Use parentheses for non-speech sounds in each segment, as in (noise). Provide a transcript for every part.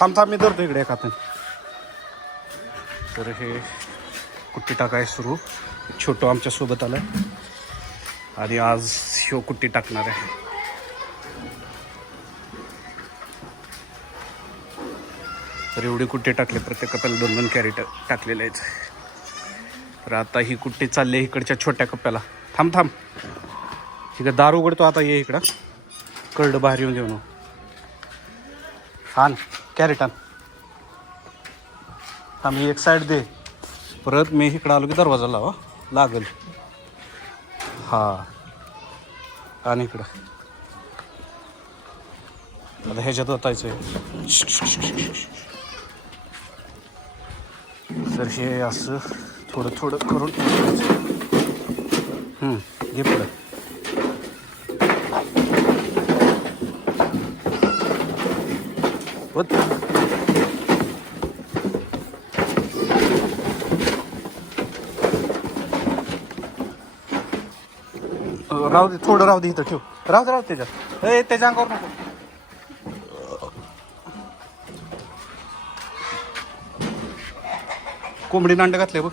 थांब थांब मी धरतो इकडे एका तर हे कुट्टी टाकाय सुरू. छोटं आमच्यासोबत आलं आणि आज ह्यो कुट्टी टाकणार आहे. तर एवढी कुट्टी टाकले प्रत्येक दोन दोन कॅरेट टाकलेले आहेत. तर आता ही कुट्टी चालली आहे इकडच्या छोट्या कप्प्याला. थांब थांब. इकडं दार उघडतो आता ये इकडं. करडं बाहेर येऊन देऊ आण कॅरेट आण. आम्ही एक साईड दे. परत मी इकडं आलो की दरवाजा लावा. लागेल. हा. आणि इकडं. आता ह्याच्यात ओतायचं तर हे असं थोडं थोडं करून. घे पुढं. ओत. राहू दे थोडं राहू दे इथं ठेव. राहू दे राहू दे त्याच्यात. ए त्याच्या अंगावर नको. कोंबडी नांड घातले बघ.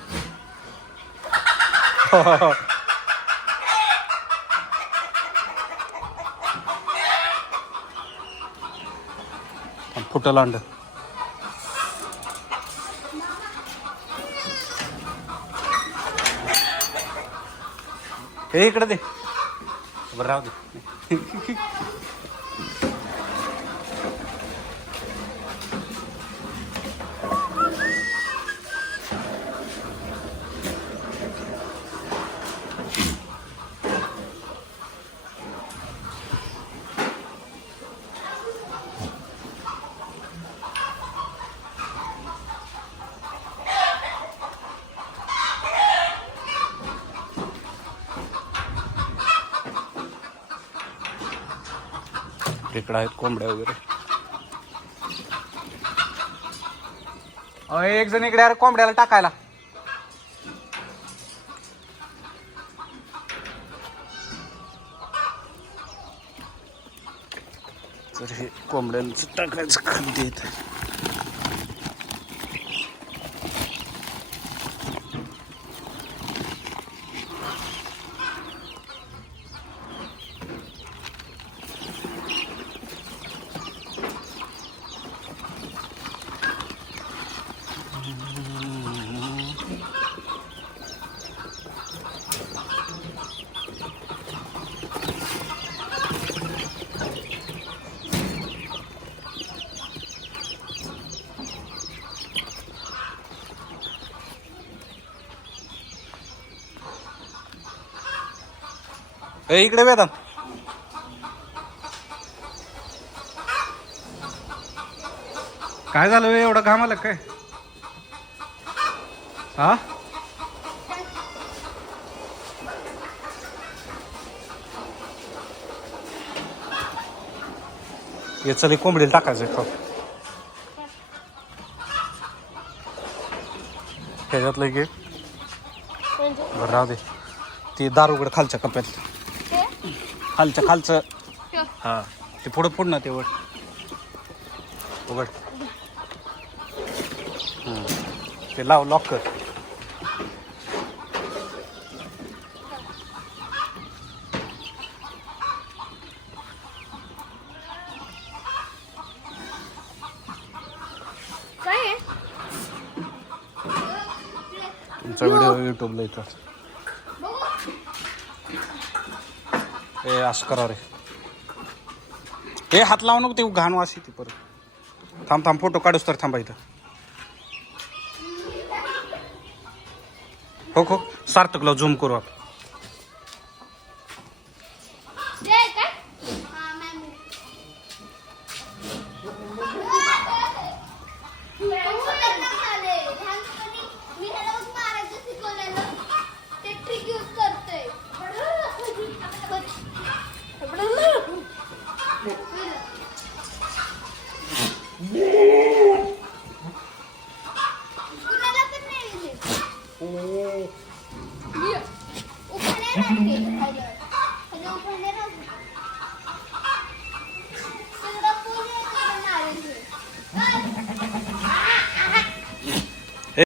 (laughs) फुटल अंड हे इकडे दे. बरं राहू दे. (laughs) इकडं आहेत कोंबड्या वगैरे. एक जण इकडे अरे कोंबड्याला टाकायला. तर हे कोंबड्यांचं टाकायचं खाली देत ए इकडे वेदांत काय झालं बे, एवढं घाम आलं काय? हा? ये चल हे कोंबडीला टाकायचं खाऊ ह्याच्यातलं घे म्हणजे बरं राहू दे. ती दार उघड खालच्या कप्प्यात खालचं ठेव. हा ते पुढं पुढ ना ते उघड. उघड. ते लाव लॉक कर. तुमचा व्हिडिओ युट्यूबला येतात ए असं करा रे. हे हात लावू नको ते घाण वास ती परत. थांब थांब फोटो काढूस तर थांबा इथं. हो हो सार्थकला झूम करू आपण. Yeah.